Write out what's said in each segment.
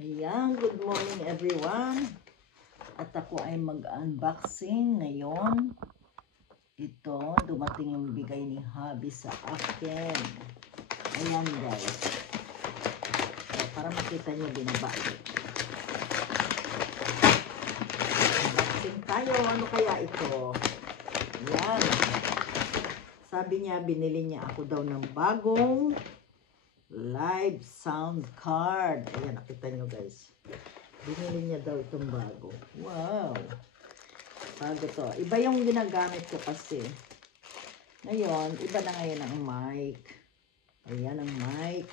Ayan, good morning everyone. At ako ay mag-unboxing ngayon. Ito, dumating yung bigay ni hubby sa akin. Ayan guys. So, para makita nyo binaba. Unboxing tayo. Ano kaya ito? Ayan. Sabi niya, binili niya ako daw ng bagong live sound card. Ayan, nakita nyo guys. Binili niya daw itong bago. Wow! Bago to. Iba yung ginagamit ko kasi. Ngayon, iba na ngayon ang mic. Ayan ang mic.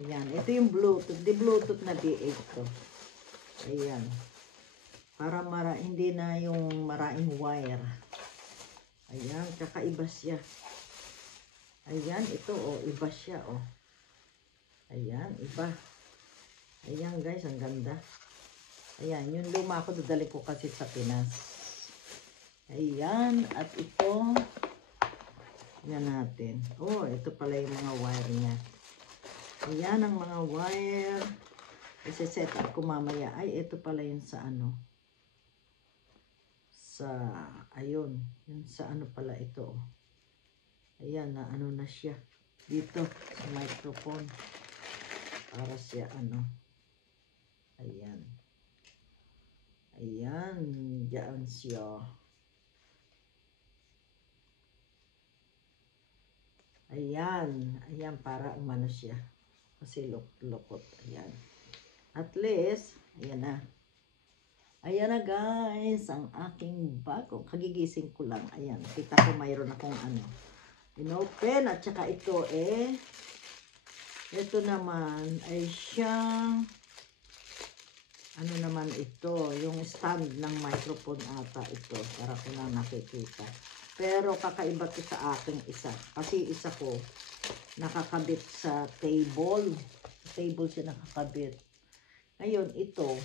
Ayan. Ito yung Bluetooth. Di Bluetooth na D8 to. Ayan. Para hindi na yung maraming wire. Ayan. Kakaiba siya. Ayan. Ito oh. Iba siya oh. Ayan. Iba. Ayan guys. Ang ganda. Ayan, yung luma ko, dadali ko kasi sa Pinas. Ayan, at ito, yan natin. Oh, ito pala yung mga wire niya. Ayan ang mga wire. Isa-set up ko mamaya. Ay, ito pala yung sa ano. Sa, ayun, yung sa ano pala ito. Ayan, na ano na siya. Dito, sa microphone. Para siya, ano. Ayan. Ayan, diyan siya. Ayan, ayan para umano siya. Kasi lukot. Ayan. At least, ayan na. Ayan na guys, ang aking bago. Kagigising ko lang. Ayan, kita ko mayroon akong ano. Inopen at saka ito ito naman ay siyang ano naman ito, yung stand ng microphone ata ito, para ko na nakikita. Pero kakaiba ito sa aking isa. Kasi isa ko, nakakabit sa table. Sa table siya nakakabit. Ngayon, ito,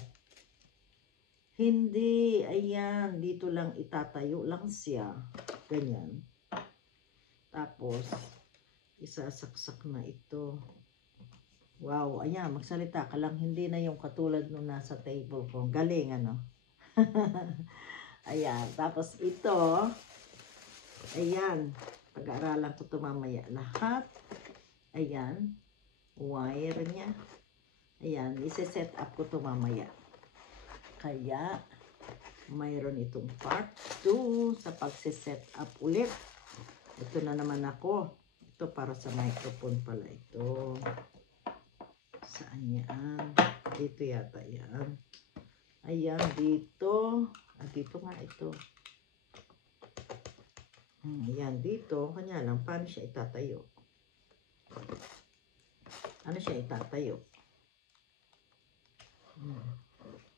hindi, ayan, dito lang itatayo lang siya. Ganyan. Tapos, isasaksak na ito. Wow, ayan, magsalita ka lang. Hindi na yung katulad nung nasa table ko. Galing, ano? Ayan, tapos ito, ayan, pag-aaralan ko ito mamaya. Lahat, ayan, wire niya. Ayan, isi-set up ko ito mamaya. Kaya, mayroon itong part 2 sa pag-set up ulit. Ito na naman ako. Ito para sa microphone pala ito. Saan yan? Dito yata yan. Ayan, dito. Dito nga ito. Ayan, dito. Kanya lang, paano siya itatayo? Ano siya itatayo?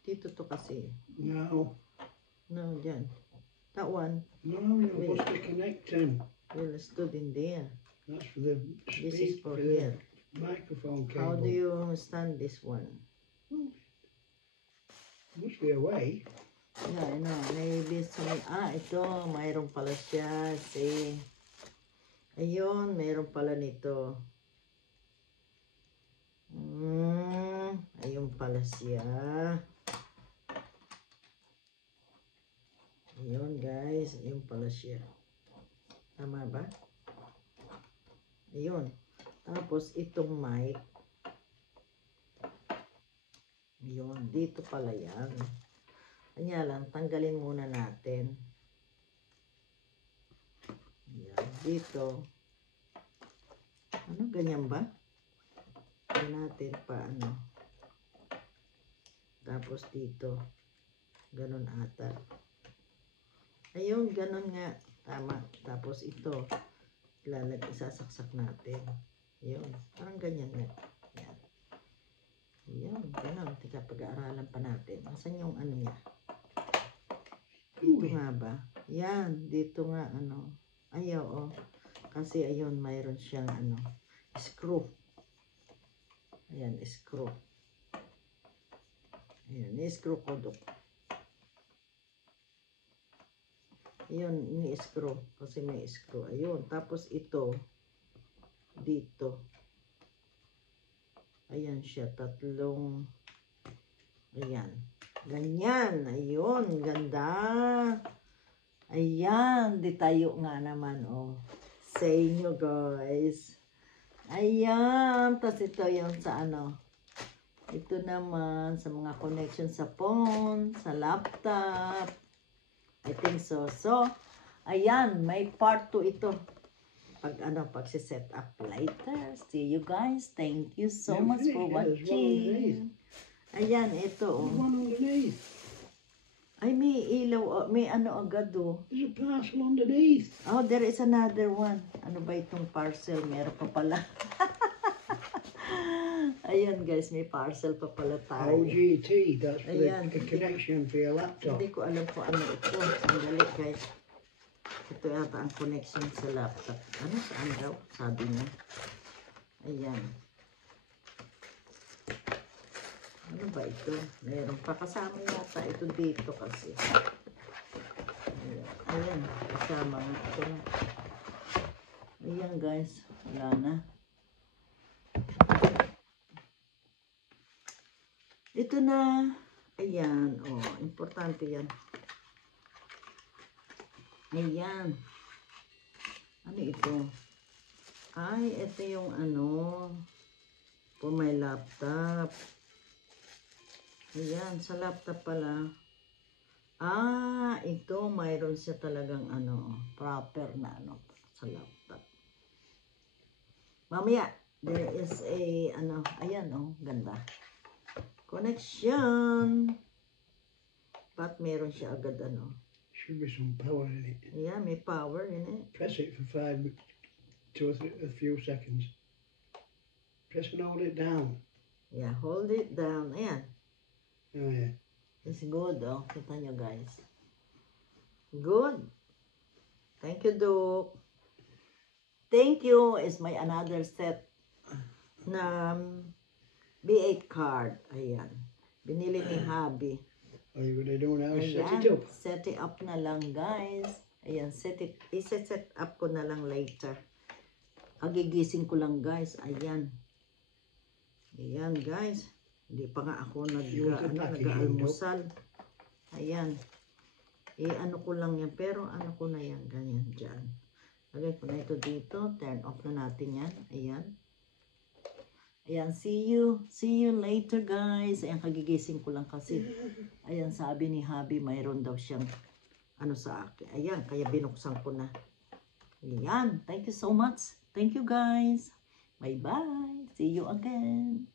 Dito to kasi. No. No, dyan. That one. No, you're supposed to connect them. Well, stood in there. That's for the This is for the here. microphone cable. How do you stand this one? Must be a way. Yeah, I know. Maybe some... ito. Mayroon pala siya. See? Ayun, mayroon pala nito. Ayun pala siya. Ayun guys. Ayun pala siya. Tama ba? Ayun. Tapos itong mic. Ayun. Dito pala yan. Kanya lang, tanggalin muna natin. Ayan, dito. Ano, ganyan ba? Ayan natin pa, ano. Tapos dito. Ganon ata. Ayun, ganon nga. Tama. Tapos ito. Isasaksak natin. Ayun. Parang ganyan nga. Ayan. Ayan, ganon. Tika, pag-aaralan pa natin. Asan yung ano niya? Dito nga ba? Yan, dito nga ano. Ayaw, oh. Kasi ayun, mayroon siyang ano, screw. Ayan, screw. Ayan, ni-screw ko doon. Ayun, ni-screw. Kasi may screw. Ayun, tapos ito, dito. Ayan siya, tatlong. Ayan. Ganyan. Ayun, ganda. Ayan, di tayo nga naman, oh. Sa inyo, guys. Ayan, tas ito yung sa ano. Ito naman, sa mga connection sa phone, sa laptop. I think so. So, ayan, may part 2 ito. Pag set up later. See you guys. Thank you so Yeah, much for finished. Yeah, there's one underneath. watching. Ayan, ito, There's oh. one underneath. Ay, may ilaw, oh, may ano agad, oh. There's a parcel underneath. Oh, there is another one. Ano ba itong parcel? Meron pa pala. Ayan, guys, may parcel pa pala tayo. OGT, that's for Ayan. the connection for your laptop. Hindi ko alam kung ano ito. Sandali, guys. Ito yata ang connection sa laptop. Ano, saan daw? Sabi niya. Ayan. Ano ba ito? Meron pa kasama yata ito dito kasi. Ayan, ayan. Kasama nga ito. Ayan, guys. Wala na. Ito na. Ayan. Oh, importante yan. Ayan. Ano ito? Ay, ito yung ano. For my laptop. Ayan, sa laptop pala. Ah, ito, mayroon siya talagang ano, proper na ano, sa laptop. Mamaya, there is a, ano, ayan, oh, ganda. Connection. But meron siya agad, ano. Should be some power in it. Ayan, may power in it. Press it for a few seconds. Press and hold it down. Yeah, hold it down. Ayan. Oh yeah. It's good, oh. Kita nyo, guys. Good. Thank you, Duke. Thank you is my another set na B8 card. Ayan. Binili ni Habi. What are you going to do now? Set Ayan. it up. Set it up na lang, guys. Ayan, set up ko na lang later. Agigising ko lang, guys. Ayan. Ayan, guys. Hindi pa nga ako nag-almusal. Ayan. Ano ko lang yan. Pero ano ko na yan. Ganyan dyan. Lagay ko na ito dito. Turn off na natin yan. Ayan. Ayan. See you later, guys. Ayan, kagigising ko lang kasi. Ayan, sabi ni Habi, mayroon daw siyang ano sa akin. Ayan, kaya binuksan ko na. Ayan. Thank you so much. Thank you, guys. Bye-bye. See you again.